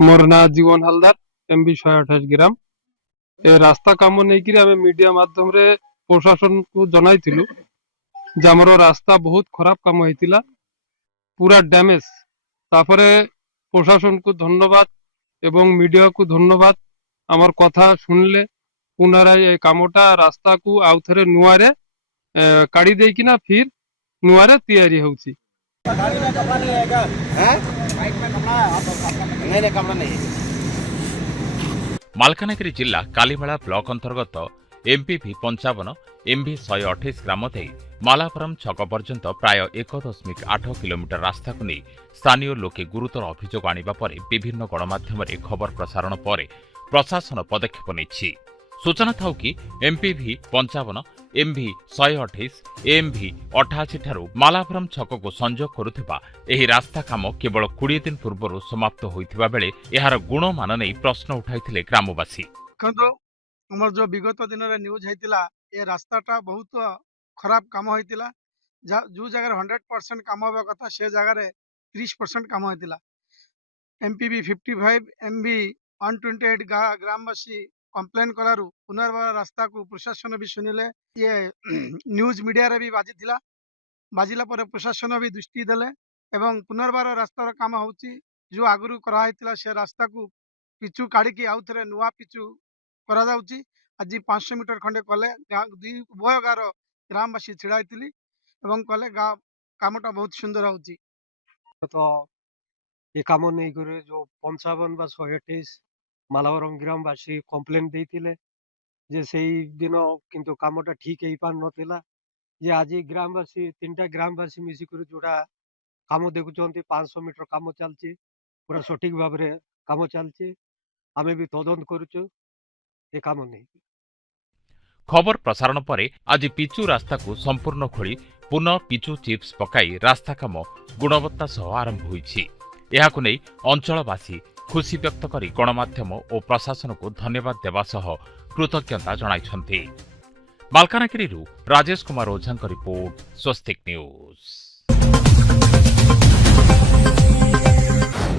मोर ना जीवन हालदार एमबी 128 ग्राम ए रास्ता काम नहीं आम मीडिया माध्यम रे प्रशासन को जनाइथिलु जे हमरो रास्ता बहुत खराब काम होइतिला पूरा डैमेज तापरे प्रशासन को धन्यवाद एवं मीडिया को धन्यवाद आमर कथा सुनले पुनराय ए कामटा रास्ता को आउ थरे नुआरे काढ़ी देकिना फिर नुआरे तैयारी होउची। गाड़ी में कपड़ा नहीं है क्या? हैं? बाइक में कपड़ा है? नहीं कपड़ा नहीं है। मालकानगिरी जिला कालीमेला ब्लॉक अंतर्गत एमपीवी 55 एमवी 128 ग्राम दे मालापुरम छक पर्यंत प्राय 1.8 किलोमीटर रास्ता को नहीं स्थानीय लोके गुरुतर अभियोग आनिबा परे विभिन्न गणमाध्यम खबर प्रसारण पर प्रशासन पदक्षेप नहीं। सूचना था कि एमपीवी 55 एमवी 128 एमवी 88 ठारू मालापुरम छक को संजोग करुथिबा एही रास्ता काम केवल 20 दिन पूर्व समाप्त होइथिबा बेले एहार गुणमान नहीं प्रश्न उठाइथिले ग्रामवासी। हमर जो विगत दिन रे न्यूज हैतिला ए रास्ताटा बहुत खराब काम हैतिला जो जगह 100% काम होबा कथा से जगह रे 30% काम हैतिला। एमपीवी 55 एमवी 128 ग्रामवासी कंप्लेन कलारु पुनर्बार रास्ता को प्रशासन भी सुनिले ये न्यूज मीडिया रे भी बाजिथिला बाजिला पर प्रशासन भी दृष्टि देले एवं पुनर्बार रास्तार काम होउची जो आगुरु करा हैतिला से रास्ता को पिचु काढ़ी की आउ थरे नुआ पिचु करा जाउची। आज 500 मीटर खंडे कले उभय गार ग्रामवासी छिड़ाइतिली एवं कले कामटा बहुत सुंदर होउची। तो ये काम नहीं करे जो 55 बा 128 मालावरम ग्रामवासी कम्प्लेन देइतिले जे सेई दिन किंतु कामटा ठीक हेई पार नथिला जे आज ग्रामवासी 3टा ग्रामवासी मिसी कर जोड़ा काम देखुचंती 500 मीटर काम चलची पूरा सठिक भाव रे काम चलची आमे भी तदंत करूछु ए काम नहीं। खबर प्रसारण पर आज पिचु रास्ता को संपूर्ण खोली पुनः पिचु चिप्स पकाई रास्ता काम गुणवत्ता सह आरंभ होईछि। एहाकु नै अंचलवासी खुशी व्यक्त करी गणमाध्यम और प्रशासन को धन्यवाद देवा सह कृतज्ञता जणाइछन्ति। मालकानगिरीरू राजेश कुमार ओझाଙ୍କ रिपोर्ट स्वस्तिक न्यूज।